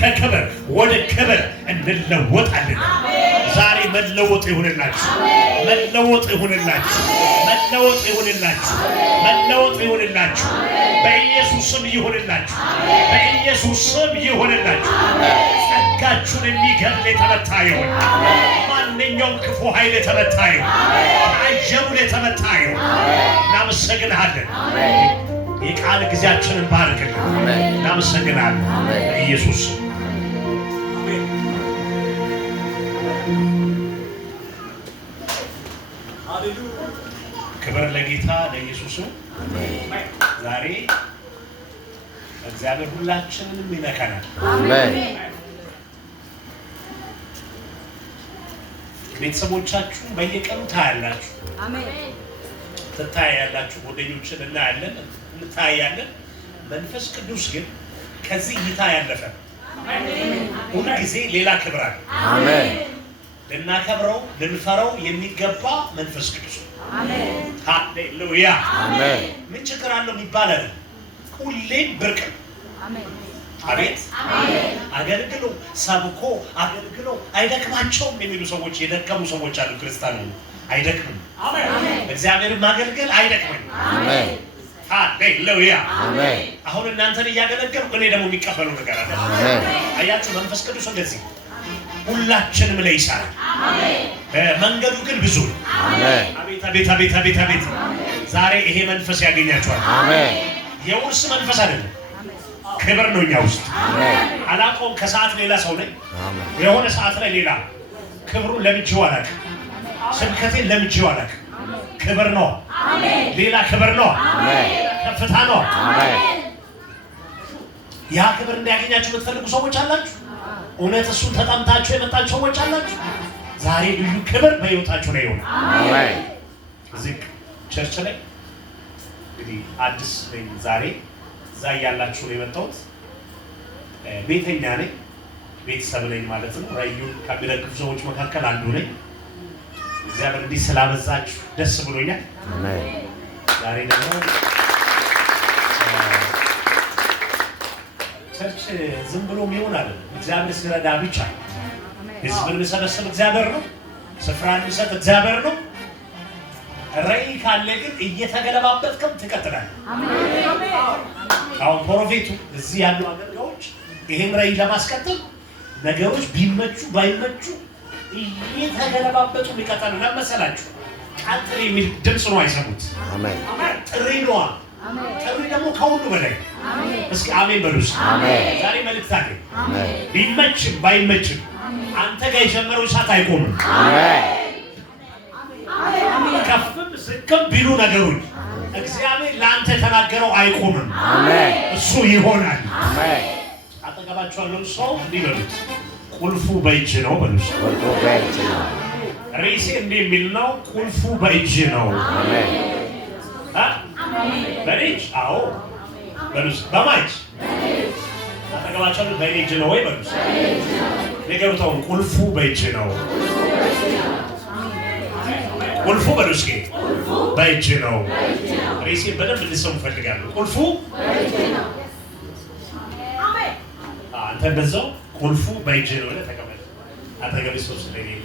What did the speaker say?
ከክብር ወደ ክብር እንለወጣለን። ዛሬ መለወጥ ይሁንላችሁ፣ መለወጥ ይሁንላችሁ፣ መለወጥ ይሁንላችሁ፣ መለወጥ ይሁንላችሁ። በኢየሱስ ስም ይሁንላችሁ፣ በኢየሱስ ስም ይሁንላችሁ። ጸጋችሁን የሚገድል የተመታ ይሁን። ማንኛውም ክፉ ኃይል የተመታ ይሁን። አጀቡን የተመታ ይሁን። እናመሰግንሃለን። የቃል ጊዜያችንን ባርክልን። እናመሰግንሃለን በኢየሱስ ስም። ክብር ለጌታ ለኢየሱስ ነው። ዛሬ እግዚአብሔር ሁላችንንም ይነካናል። አሜን። ቤተሰቦቻችሁ በየቀኑ ታያላችሁ። አሜን። ትታያላችሁ። ጓደኞችን እናያለን፣ እንታያለን። መንፈስ ቅዱስ ግን ከዚህ እይታ ያለፈ ሁሉ ጊዜ ሌላ ክብር አለ። አሜን። ልናከብረው ልንፈራው የሚገባ መንፈስ ቅዱስ ነው። አሜን። ሃሌሉያ። አሜን። ምን ችግር አለው የሚባል አይደል፣ ሁሌም ብርቅ ነው። አሜን። አቤት አሜን። አገልግሎ ሰብኮ አገልግሎ አይደክማቸውም የሚሉ ሰዎች የደከሙ ሰዎች አሉ። ክርስቲያኑ አይደክምም። አሜን። እግዚአብሔርን ማገልገል አይደክምም። አሜን። ሃሌሉያ። አሜን። አሁን እናንተን እያገለገልኩ እኔ ደግሞ የሚቀበለው ነገር አለ። አሜን። አያችሁ መንፈስ ቅዱስ እንደዚህ ሁላችንም ላይ ይሰራል። አሜን። መንገዱ ግን ብዙ ነው። አሜን። አቤት አቤት አቤት አቤት አቤት። ዛሬ ይሄ መንፈስ ያገኛችኋል። አሜን። የውርስ መንፈስ አይደለም፣ ክብር ነው እኛ ውስጥ። አሜን። አላውቀውም። ከሰዓት ሌላ ሰው ነኝ። አሜን። የሆነ ሰዓት ላይ ሌላ ክብሩን ለምጄው አላውቅም። ስብከቴን ለምጄው አላውቅም። ክብር ነው። አሜን። ሌላ ክብር ነው። አሜን። ከፍታ ነው። አሜን። ያ ክብር እንዲያገኛችሁ የምትፈልጉ ሰዎች አላችሁ። እውነት እሱን ተጠምታችሁ የመጣችሁ ሰዎች አላችሁ። ዛሬ ልዩ ክብር በሕይወታችሁ ላይ ይሆናል። አሜን። እዚህ ቸርች ላይ እንግዲህ አዲስ ነኝ ዛሬ እዛ ያላችሁ ነው የመጣሁት። ቤተኛ ነኝ፣ ቤተሰብ ነኝ ማለት ነው። ራእዩን ከሚደግፉ ሰዎች መካከል አንዱ ነኝ። እግዚአብሔር እንዲህ ስላበዛችሁ ደስ ብሎኛል። አሜን። ዛሬ ደግሞ ቸርች ዝም ብሎ የሚሆን አይደለም። እግዚአብሔር ሲረዳ ብቻ ህዝብን የሚሰበስብ እግዚአብሔር ነው። ስፍራን የሚሰጥ እግዚአብሔር ነው። ራእይ ካለ ግን እየተገለባበጥክም ትቀጥላለህ። አሁን ፕሮፌቱ እዚህ ያሉ አገልጋዮች ይሄን ራእይ ለማስቀጠል ነገሮች ቢመቹ ባይመቹ እየተገለባበጡ ሊቀጥሉ ለመሰላችሁ ቀጥል የሚል ድምፅ ነው አይሰሙት። አሜን። ጥሪ ነው። ጥሪ ደግሞ ከሁሉ በላይ እስኪ አሜን በሉ። አሜን። ዛሬ መልእክት አለ። አሜን። ቢመችም ባይመችም አንተ ጋር የጀመረው እሳት አይቆምም። አሜን። ከፍም ዝቅም ቢሉ ነገሮች እግዚአብሔር ለአንተ የተናገረው አይቆምም። አሜን። እሱ ይሆናል። አሜን። አጠገባችሁ ያለው ሰው እንዲህ በሉት፣ ቁልፉ በእጅ ነው በሉት። ቁልፉ በእጅ ነው። ርዕሴ እንዲህ የሚል ነው፣ ቁልፉ በእጅ ነው። አሜን። በእጅ አዎ በሉት። በማይች አጠገባችሁ ያለው በእጅ ነው ወይ በሉት። ነገሩት አሁን ቁልፉ በእጅ ነው። ቁልፉ በሉ እስኪ በእጅ ነው። ርዕሴ በደንብ እንድትሰሙ እፈልጋለሁ። ቁልፉ በእጅ ነው። አንተ በዛው ቁልፉ በእጅ ነው። ተቀበል። አጠገብ ሰው ስለሌለ